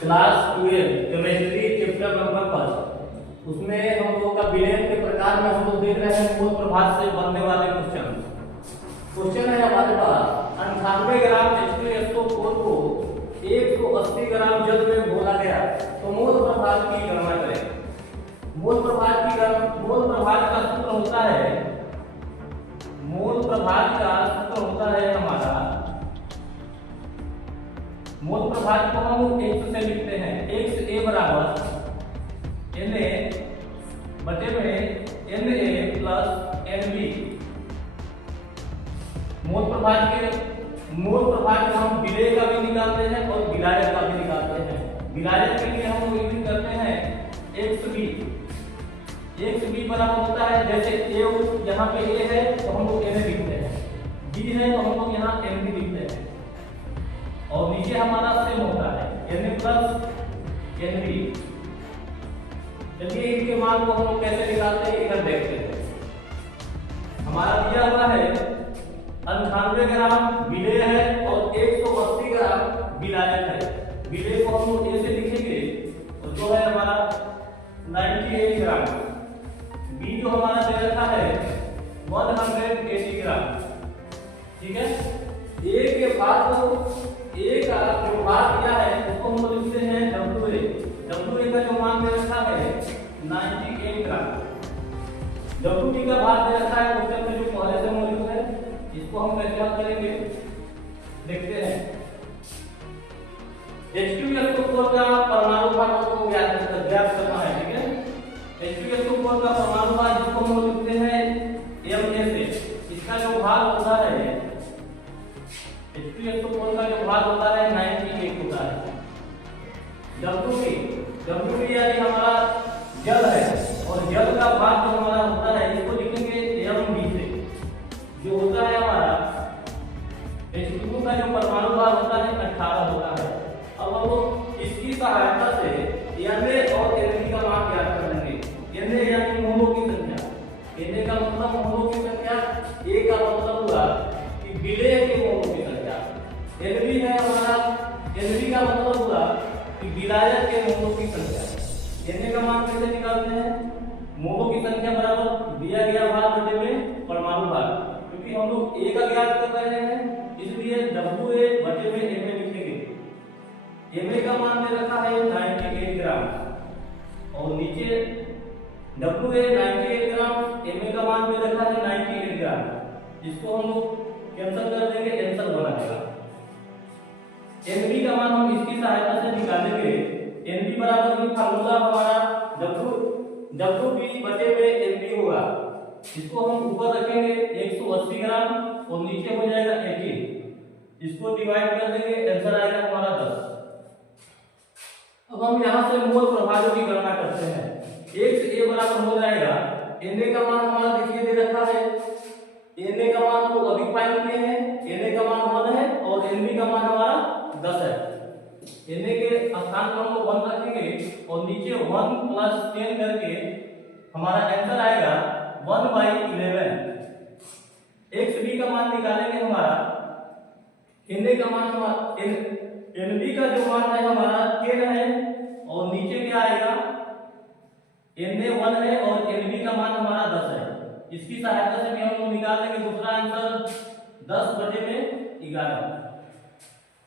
Class 12 chemistry chapter number 5 उसमें हम लोग का विलयन के प्रकार में हम लोग देख रहे हैं मूल प्रभाव से बनने वाले क्वेश्चन है हमारे पास 98 ग्राम H2SO4 को 180 ग्राम जल में घोला गया तो मूल प्रभाव की गणना करें। मूल प्रभाव का सूत्र होता है हमारा मूल प्रभाव को हम x से लिखते हैं। x a बराबर Na बटे में Na प्लस Nb। मूल प्रभाव को हम विलेय का भी निकालते हैं और विलायक का भी निकालते हैं। विलायक के लिए हम लोग यूज करते हैं xb बराबर होता है जैसे a यहाँ पे a है तो हम लोग Na लिखते हैं, b है तो हम लोग यहाँ Nb लिखते हैं और नीचे हमारा सेम होता है Na प्लस Nb। चलिए इनके मान को हम लोग कैसे निकालते हैं इधर देखते हैं। हमारा दिया हुआ है 98 ग्राम विलेय है और 180 ग्राम विलायक है। विलेय को हम लोग ऐसे लिखेंगे और जो है हमारा 98 ग्राम, बी जो हमारा दे रखा है 180 ग्राम। ठीक है, ए के बाद ए का जो भाग दिया है उसको हम लोग लिखते हैं WA का जो मान दे रखा है 98 ग्राम। WB का भाग दे रखा है क्वेश्चन में जो पहले से मौजूद है, इसको हम कैसे हल करेंगे देखते हैं। H2SO4 का परमाणु भार को ज्ञात करना है। ठीक है, H2SO4 का परमाणु भार जिसको हम लिखते हैं Ma से, इसका जो भाग होता है H2SO4 का जो भाग होता है 98 होता है। WB यानी हमारा जल है और जल का भाग जो हमारा होता है इसको लिखेंगे Mb से, जो होता है हमारा H2 का जो परमाणु भार होता है 18 होता है। अब हम लोग इसकी सहायता से Na और Nb का मान ज्ञात कर लेंगे। Na यानी मोलों की संख्या, Na का मतलब मोलों की संख्या, A का मतलब हुआ कि विलेय के मोलों की संख्या, Nb है हमारा, Nb का मतलब हुआ कि विलायक के मोलों की संख्या। Na का मान कैसे निकालते हैं? मोलों की संख्या बराबर दिया गया भार बटे में परमाणु भार, क्योंकि हम लोग A का ज्ञात कर रहे हैं इसलिए WA बटे में Ma लिखेंगे। Ma का मान दे रखा है 98 ग्राम और नीचे WA 98 ग्राम, Ma का मान दे रखा है 98 ग्राम। इसको हम लोग कैंसिल कर देंगे, आंसर बना देगा। Nb का मान हम इसकी सहायता से निकालेंगे। Nb बराबर की फार्मूला हमारा WB बटे में Nb होगा। इसको हम ऊपर रखेंगे 180 ग्राम और नीचे हो जाएगा 18। इसको डिवाइड कर देंगे, आंसर आएगा हमारा 10। अब हम यहाँ से मोल प्रभावों की गणना करते हैं। XA बराबर हो जाएगा Na का मान हमारा देखिए दे रखा है, Na का मान हम लोग अभी फाइंड किए हैं, Na का मान 1 है और Nb का मान हमारा 10 है। Na के स्थान पर हम लोग 1 रखेंगे और नीचे 1 प्लस 10 करके हमारा आंसर आएगा 1/11। XB का मान निकालेंगे हमारा, Na का मान हमारा Nb का जो मान है हमारा 10 है और नीचे क्या आएगा Na 1 है और Nb का मान हमारा 10 है। इसकी सहायता से भी हम लोग निकाल लेंगे दूसरा आंसर 10 बटे में 11।